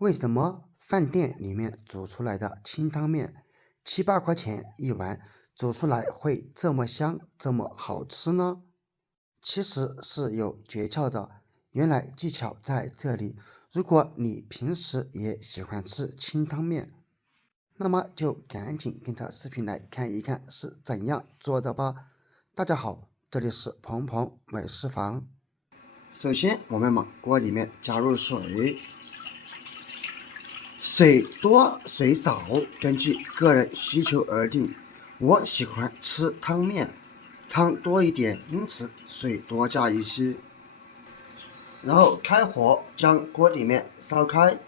為什麼飯店裡面煮出來的清湯麵7、8塊錢一碗，煮出來會這麼香，這麼好吃呢？其實是有訣竅的，原來技巧在這裡。如果你平時也喜歡吃清湯麵，那麼就趕緊跟着視頻來看一看是怎樣做的吧。大家好，這裡是鵬鵬美食房。首先我們往鍋裡面加入水，水多水少根据個人需求而定。我喜歡吃湯麵，湯多一點，因此水多加一些。然後開火將鍋裡面燒開，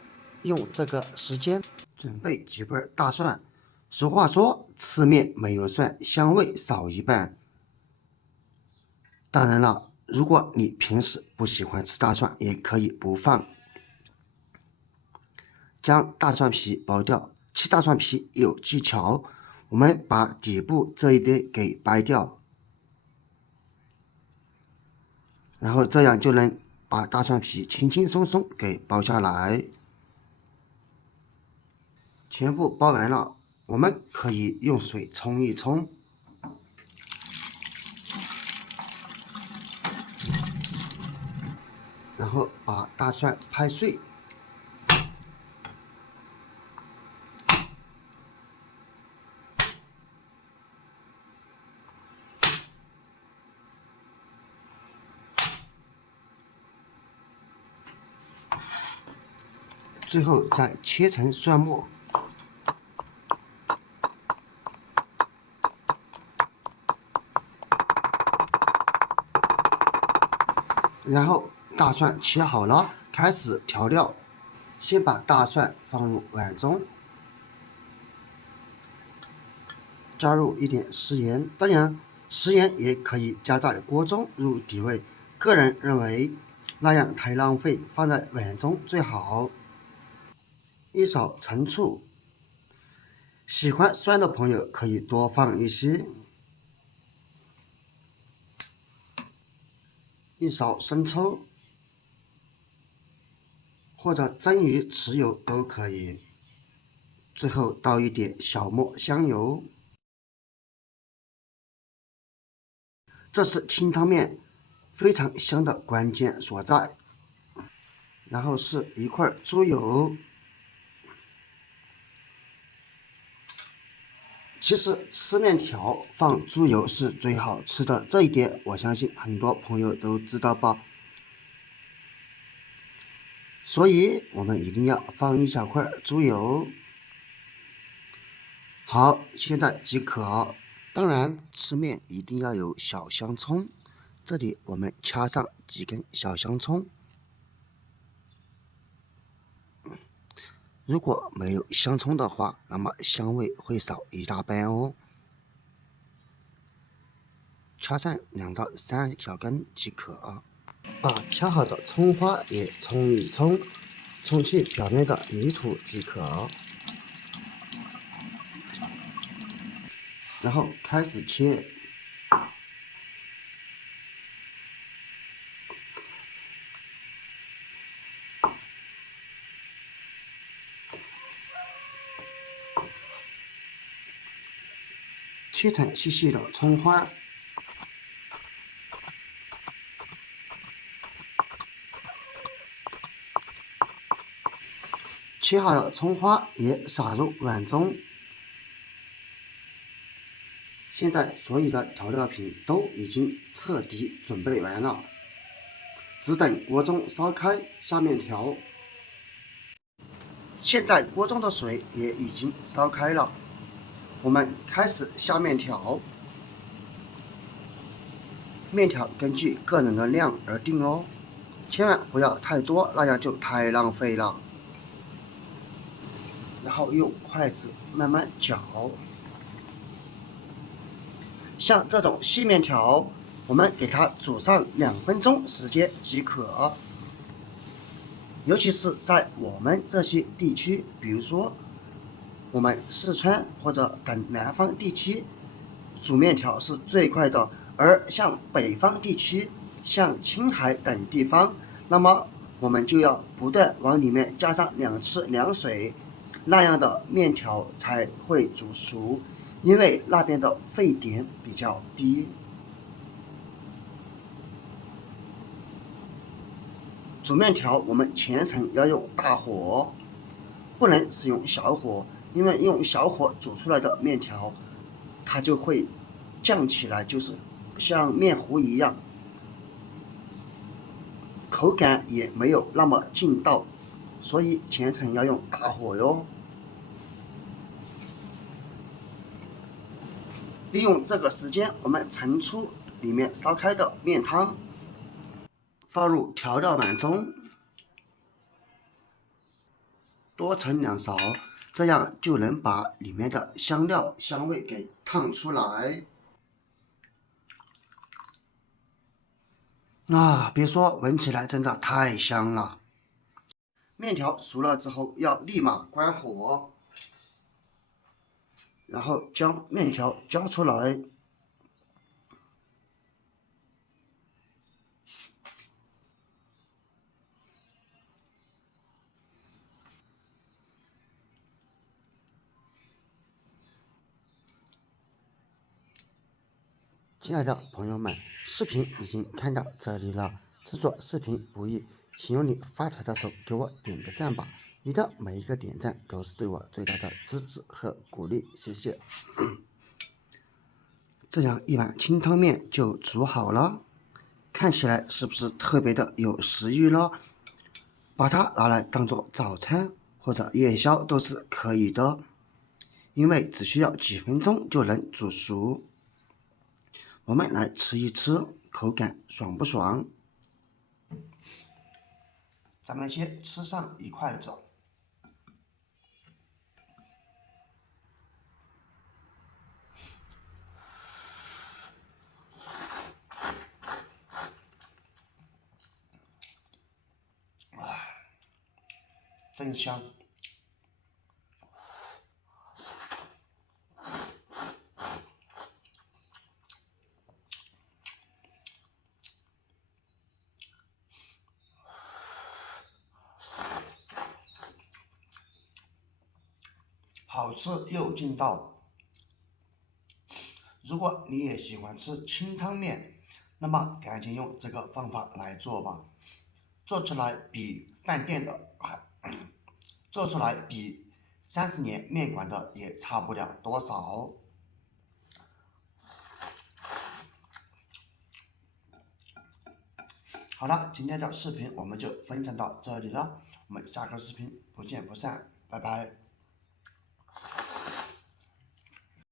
用這個時間準備幾瓣大蒜。俗話說，吃麵沒有蒜，香味少一半。當然了，如果你平時不喜歡吃大蒜，也可以不放。将大蒜皮剥掉，切大蒜皮有技巧，我們把底部這一堆給掰掉，然後这樣就能把大蒜皮輕輕鬆鬆給剥下來。全部剥完了，我們可以用水沖一沖，然後把大蒜拍碎。最後再切成蒜末，然後大蒜切好了，開始調料。先把大蒜放入碗中，加入一點食鹽，當然食鹽也可以加在鍋中入底味，個人認為那樣太浪費，放在碗中最好。一勺陳醋，喜歡酸的朋友可以多放一些。一勺生抽，或者蒸鱼豉油都可以。最後倒一點小磨香油，這是清湯麵非常香的關鍵所在。然後是一塊豬油。其實吃麵條放豬油是最好吃的，這一點我相信很多朋友都知道吧。所以我們一定要放一小塊豬油。好，現在即可。當然，吃麵一定要有小香蔥，這裡我們掐上幾根小香蔥。如果沒有香蔥的話，那麼香味會少一大半哦。掐上2到3小根即可。把掐好的蔥花也沖一沖，沖去表面的泥土即可。然後開始切。切成細細的蔥花，切好的蔥花也撒入碗中。現在所有的調料品都已經徹底準備完了，只等鍋中燒開下麵條。現在鍋中的水也已經燒開了。我們開始下麵條，麵條根據個人的量而定哦，千萬不要太多，那樣就太浪費了。然後用筷子慢慢攪，像這種細麵條，我們給它煮上2分鐘時間即可。尤其是在我們這些地區，比如說我們四川或者等南方地區煮面條是最快的，而像北方地區，像青海等地方，那麼我們就要不斷往裡面加上2次涼水，那樣的麵條才會煮熟，因為那邊的沸點比較低。煮麵條我們全程要用大火，不能使用小火，因為用小火煮出來的麵條它就会降起来，就是像面糊一样，口感也没有那麼劲道，所以全程要用大火喲。利用這個時間，我們盛出裡面燒開的麵湯，放入調料碗中，多盛2勺，這樣就能把裡面的香料香味給燙出來。別說，聞起來真的太香了。麵條熟了之後，要立馬關火，然後將麵條交出來。亲愛的朋友們，視頻已經看到這裡了。制作視頻不易，請用你發財的手給我點個讚吧！你的每一個點讚都是對我最大的支持和鼓勵，謝謝。這樣一碗清湯麵就煮好了，看起來是不是特別的有食慾呢？把它拿來當做早餐或者夜宵都是可以的，因為只需要幾分鐘就能煮熟。我們來吃一吃，口感爽不爽？咱們先吃上一筷子。真香。好吃又劲道。如果你也喜歡吃清湯麵，那麼趕緊用這個方法來做吧，做出來比30年麵館的也差不了多少。好了，今天的視頻我們就分享到這裡了，我們下個視頻不見不散，拜拜。